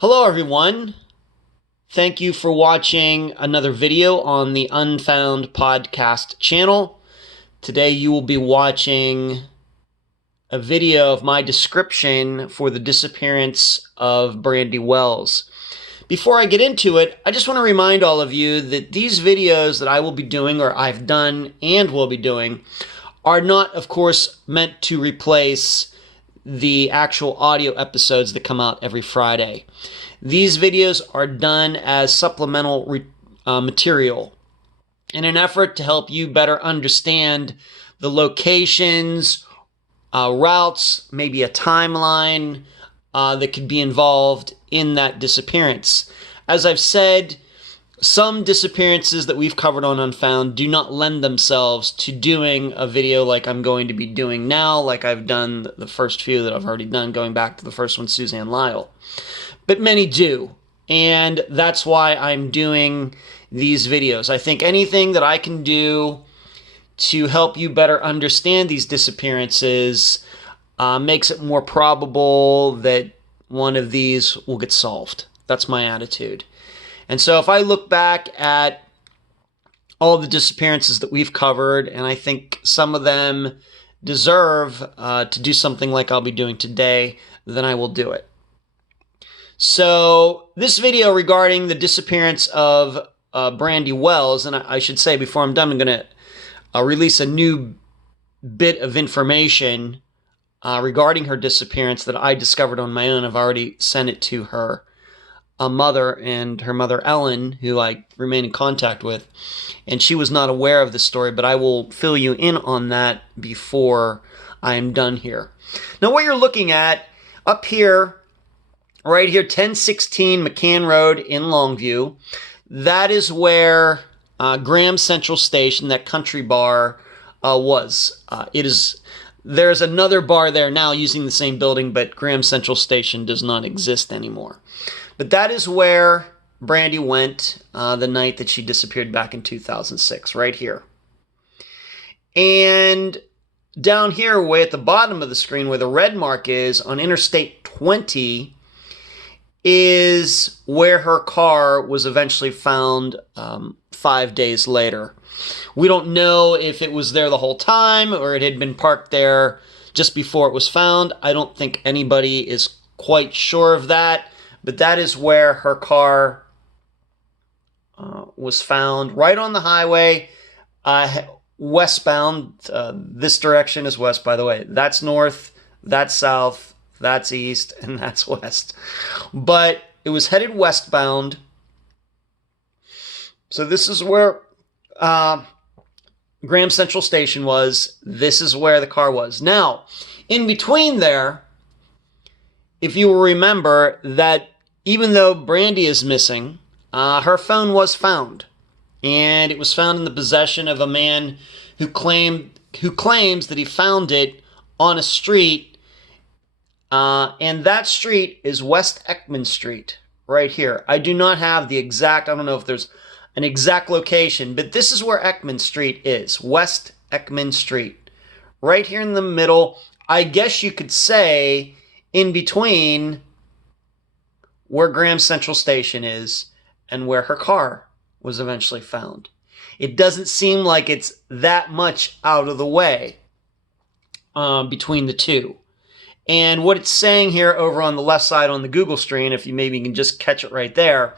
Hello everyone. Thank you for watching another video on the Unfound podcast channel. Today you will be watching a video of my description for the disappearance of Brandi Wells. Before I get into it, I just want to remind all of you that these videos that I will be doing, or I've done and will be doing, are not, of course, meant to replace the actual audio episodes that come out every Friday. These videos are done as supplemental material in an effort to help you better understand the locations, routes, maybe a timeline that could be involved in that disappearance. As I've said, some disappearances that we've covered on Unfound do not lend themselves to doing a video like I'm going to be doing now, like I've done the first few that I've already done, going back to the first one, Suzanne Lyle. But many do, and that's why I'm doing these videos. I think anything that I can do to help you better understand these disappearances makes it more probable that one of these will get solved. That's my attitude. And so if I look back at all the disappearances that we've covered, and I think some of them deserve to do something like I'll be doing today, then I will do it. So this video regarding the disappearance of Brandi Wells, and I should say before I'm done, I'm going to release a new bit of information regarding her disappearance that I discovered on my own. I've already sent it to her mother and her mother Ellen, who I remain in contact with, and she was not aware of this story, but I will fill you in on that before I am done here. Now what you're looking at up here, right here, 1016 McCann Road in Longview, that is where Graham Central Station, that country bar, was. There's another bar there now using the same building, but Graham Central Station does not exist anymore. But that is where Brandi went the night that she disappeared back in 2006, right here. And down here, way at the bottom of the screen where the red mark is, on Interstate 20, is where her car was eventually found 5 days later. We don't know if it was there the whole time or it had been parked there just before it was found. I don't think anybody is quite sure of that. But that is where her car was found, right on the highway, westbound. This direction is west, by the way. That's north, that's south, that's east, and that's west. But it was headed westbound. So this is where Graham Central Station was. This is where the car was. Now, in between there, if you will remember that even though Brandi is missing, her phone was found. And it was found in the possession of a man who claims that he found it on a street. And that street is West Ekman Street, right here. I do not have the exact, I don't know if there's an exact location, but this is where Ekman Street is. West Ekman Street. Right here in the middle. I guess you could say in between where Graham Central Station is and where her car was eventually found. It doesn't seem like it's that much out of the way between the two. And what it's saying here over on the left side on the Google screen, if you maybe can just catch it right there,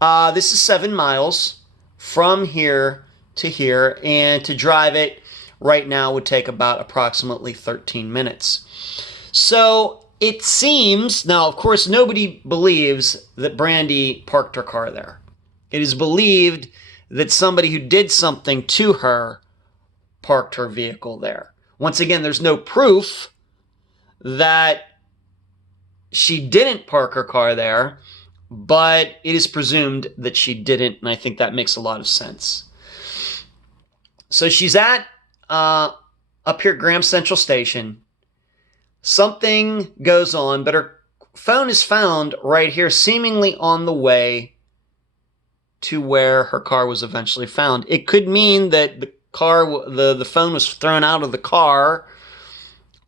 this is 7 miles from here to here, and to drive it right now would take about approximately 13 minutes. So it seems, now of course nobody believes that Brandi parked her car there. It is believed that somebody who did something to her parked her vehicle there. Once again, there's no proof that she didn't park her car there, but it is presumed that she didn't, and I think that makes a lot of sense. So she's at up here at Graham Central Station. Something goes on, but her phone is found right here, seemingly on the way to where her car was eventually found. It could mean that the phone was thrown out of the car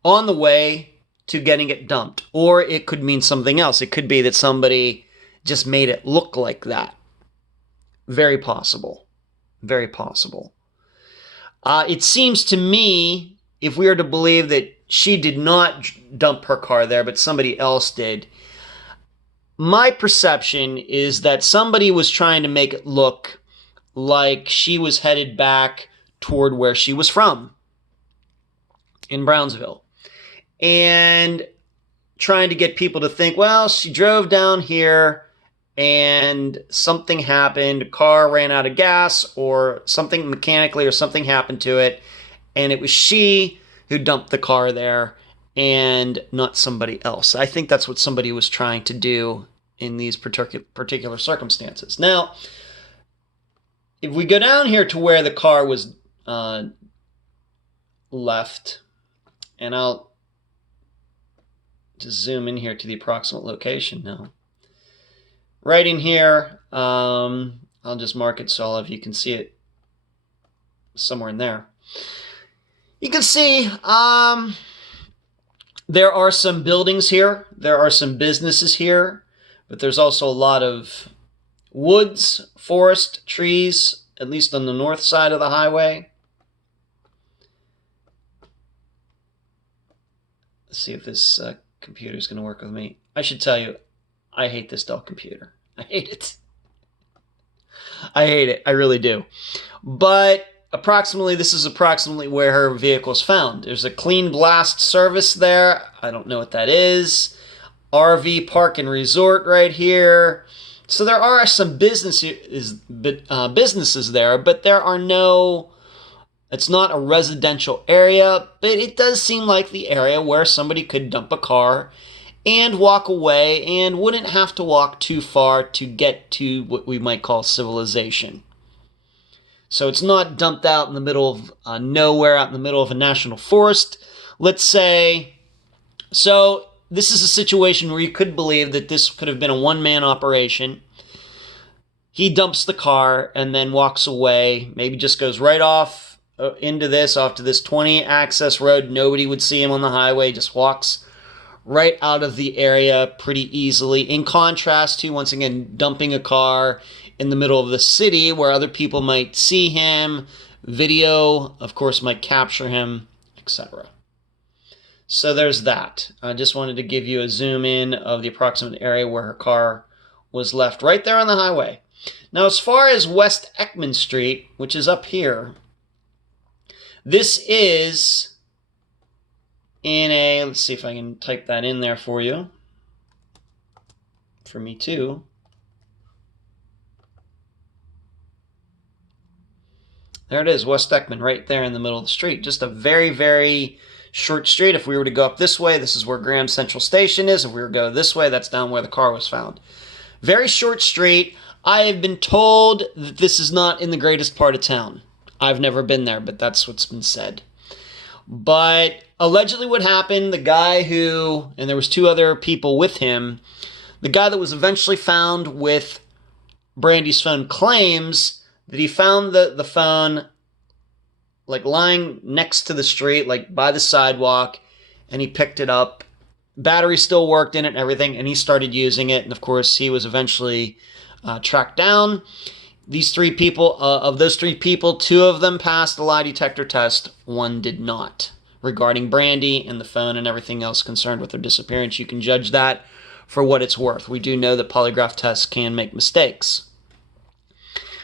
on the way to getting it dumped. Or it could mean something else. It could be that somebody just made it look like that. Very possible. Very possible. It seems to me, if we are to believe that she did not dump her car there, but somebody else did, my perception is that somebody was trying to make it look like she was headed back toward where she was from, in Brownsville. And trying to get people to think, well, she drove down here and something happened, a car ran out of gas or something mechanically or something happened to it, and it was she who dumped the car there and not somebody else. I think that's what somebody was trying to do in these particular circumstances. Now, if we go down here to where the car was left, and I'll just zoom in here to the approximate location now. Right in here, I'll just mark it so all of you can see it somewhere in there. You can see there are some buildings here. There are some businesses here. But there's also a lot of woods, forest, trees, at least on the north side of the highway. Let's see if this computer is going to work with me. I should tell you, I hate this Dell computer. I hate it. I hate it. I really do. But this is approximately where her vehicle is found. There's a clean blast service there. I don't know what that is. RV Park and Resort right here. So there are some businesses there, but there are no... It's not a residential area, but it does seem like the area where somebody could dump a car and walk away and wouldn't have to walk too far to get to what we might call civilization. So it's not dumped out in the middle of nowhere, out in the middle of a national forest, let's say. So this is a situation where you could believe that this could have been a one-man operation. He dumps the car and then walks away, maybe just goes right off into this, off to this 20 access road. Nobody would see him on the highway, just walks right out of the area pretty easily. In contrast to, once again, dumping a car in the middle of the city where other people might see him. Video, of course, might capture him, etc. So there's that. I just wanted to give you a zoom in of the approximate area where her car was left, right there on the highway. Now, as far as West Ekman Street, which is up here, this is in a, let's see if I can type that in there for you. For me too. There it is, West Ekman, right there in the middle of the street. Just a very, very short street. If we were to go up this way, this is where Graham Central Station is. If we were to go this way, that's down where the car was found. Very short street. I have been told that this is not in the greatest part of town. I've never been there, but that's what's been said. But allegedly what happened, the guy who, and there was two other people with him, the guy that was eventually found with Brandi's phone claims that he found the phone like lying next to the street, like by the sidewalk, and he picked it up. Battery still worked in it and everything, and he started using it. And of course, he was eventually tracked down. These three people, of those three people, two of them passed the lie detector test, one did not. Regarding Brandi and the phone and everything else concerned with her disappearance, you can judge that for what it's worth. We do know that polygraph tests can make mistakes.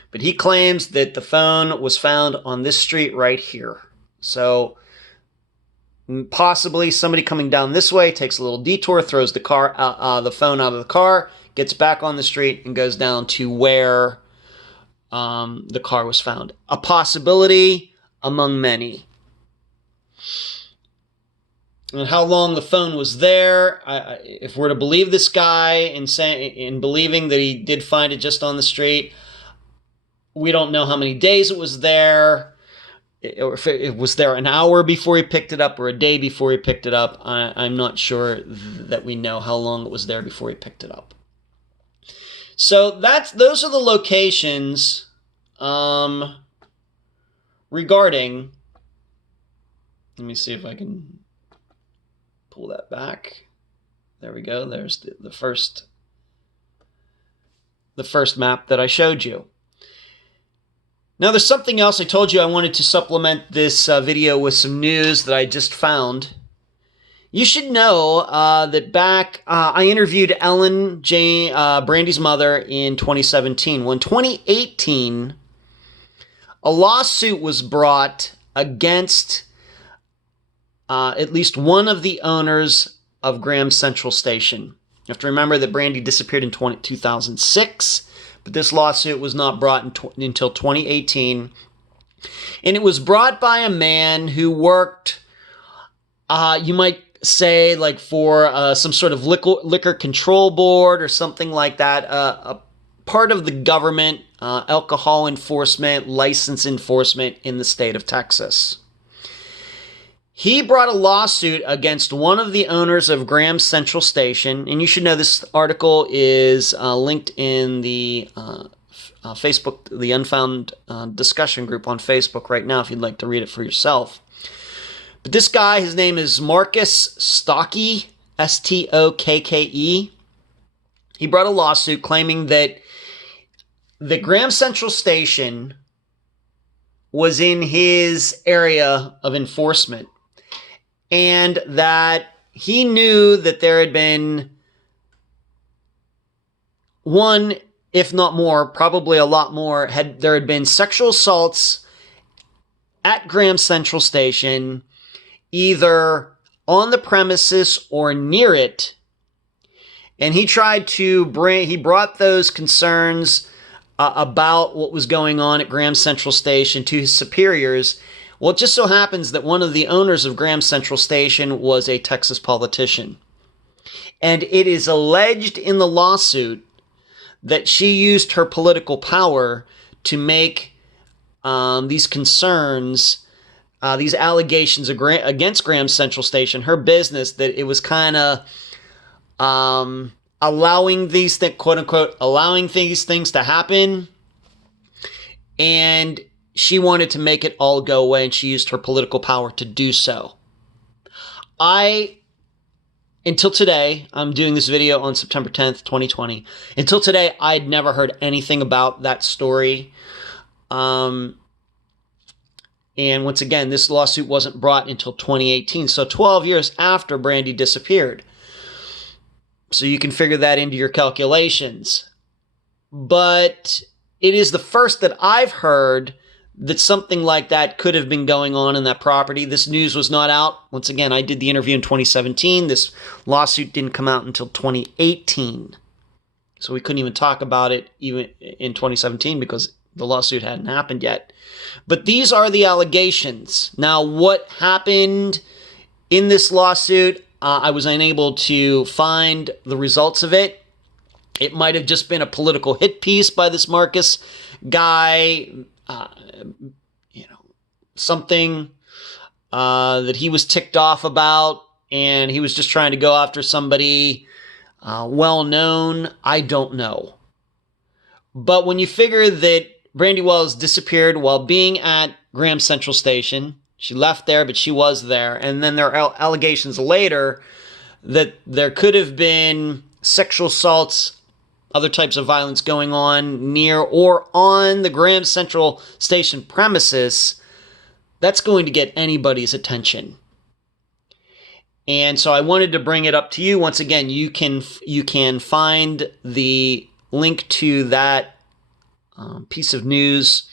But he claims that the phone was found on this street right here. So possibly somebody coming down this way takes a little detour, throws the phone out of the car, gets back on the street, and goes down to where the car was found. A possibility among many. And how long the phone was there, if we're to believe this guy in believing that he did find it just on the street, we don't know how many days it was there, or if it was there an hour before he picked it up or a day before he picked it up. I'm not sure that we know how long it was there before he picked it up. So those are the locations regarding, let me see if I can pull that back. There we go. There's the first map that I showed you. Now there's something else I told you I wanted to supplement this video with some news that I just found. You should know that back, I interviewed Ellen Jane, Brandi's mother, in 2017. Well, in 2018, a lawsuit was brought against at least one of the owners of Graham Central Station. You have to remember that Brandi disappeared in 2006, but this lawsuit was not brought until 2018. And it was brought by a man who worked, you might say, like for some sort of liquor control board or something like that, a part of the government, alcohol enforcement, license enforcement in the state of Texas. He brought a lawsuit against one of the owners of Graham Central Station, and you should know this article is linked in the Facebook, the Unfound discussion group on Facebook right now if you'd like to read it for yourself. But this guy, his name is Marcus Stocke, S-T-O-K-K-E. He brought a lawsuit claiming that the Graham Central Station was in his area of enforcement, and that he knew that there had been one, if not more, probably a lot more, there had been sexual assaults at Graham Central Station, either on the premises or near it. And he brought those concerns about what was going on at Graham Central Station to his superiors. Well, it just so happens that one of the owners of Graham Central Station was a Texas politician. And it is alleged in the lawsuit that she used her political power to make these concerns, these allegations against Graham Central Station, her business, that it was kind of allowing these things, quote unquote, allowing these things to happen. And she wanted to make it all go away, and she used her political power to do so. Until today, I'm doing this video on September 10th, 2020. Until today, I'd never heard anything about that story. And once again, this lawsuit wasn't brought until 2018, so 12 years after Brandi disappeared. So you can figure that into your calculations. But it is the first that I've heard that something like that could have been going on in that property. This news was not out. Once again, I did the interview in 2017. This lawsuit didn't come out until 2018. So we couldn't even talk about it even in 2017 because the lawsuit hadn't happened yet. But these are the allegations. Now, what happened in this lawsuit, I was unable to find the results of it. It might have just been a political hit piece by this Marcus guy, something that he was ticked off about, and he was just trying to go after somebody well-known. I don't know. But when you figure that Brandi Wells disappeared while being at Graham Central Station, she left there, but she was there, and then there are allegations later that there could have been sexual assaults, other types of violence going on near or on the Graham Central Station premises, that's going to get anybody's attention. And so I wanted to bring it up to you. Once again, you can find the link to that piece of news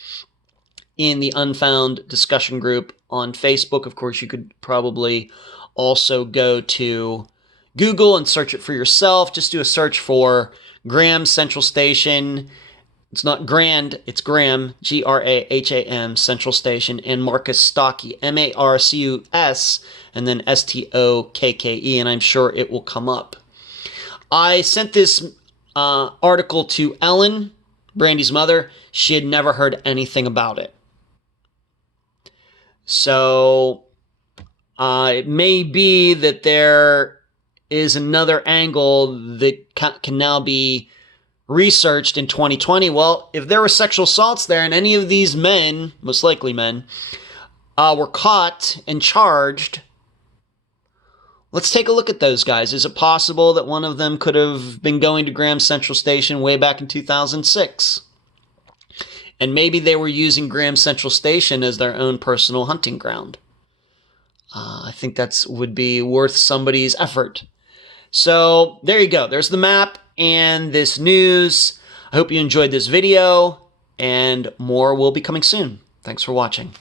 in the Unfound discussion group on Facebook. Of course, you could probably also go to Google and search it for yourself. Just do a search for Graham Central Station. It's not Grand, it's Graham, Graham, Central Station, and Marcus Stocke, Marcus, and then Stokke, and I'm sure it will come up. I sent this article to Ellen, Brandi's mother. She had never heard anything about it. So it may be that there is another angle that can now be researched in 2020. Well, if there were sexual assaults there and any of these men, most likely men, were caught and charged, Let's take a look at those guys. Is it possible that one of them could have been going to Graham Central Station way back in 2006? And maybe they were using Graham Central Station as their own personal hunting ground. I think that would be worth somebody's effort. So there you go. There's the map and this news. I hope you enjoyed this video, and more will be coming soon. Thanks for watching.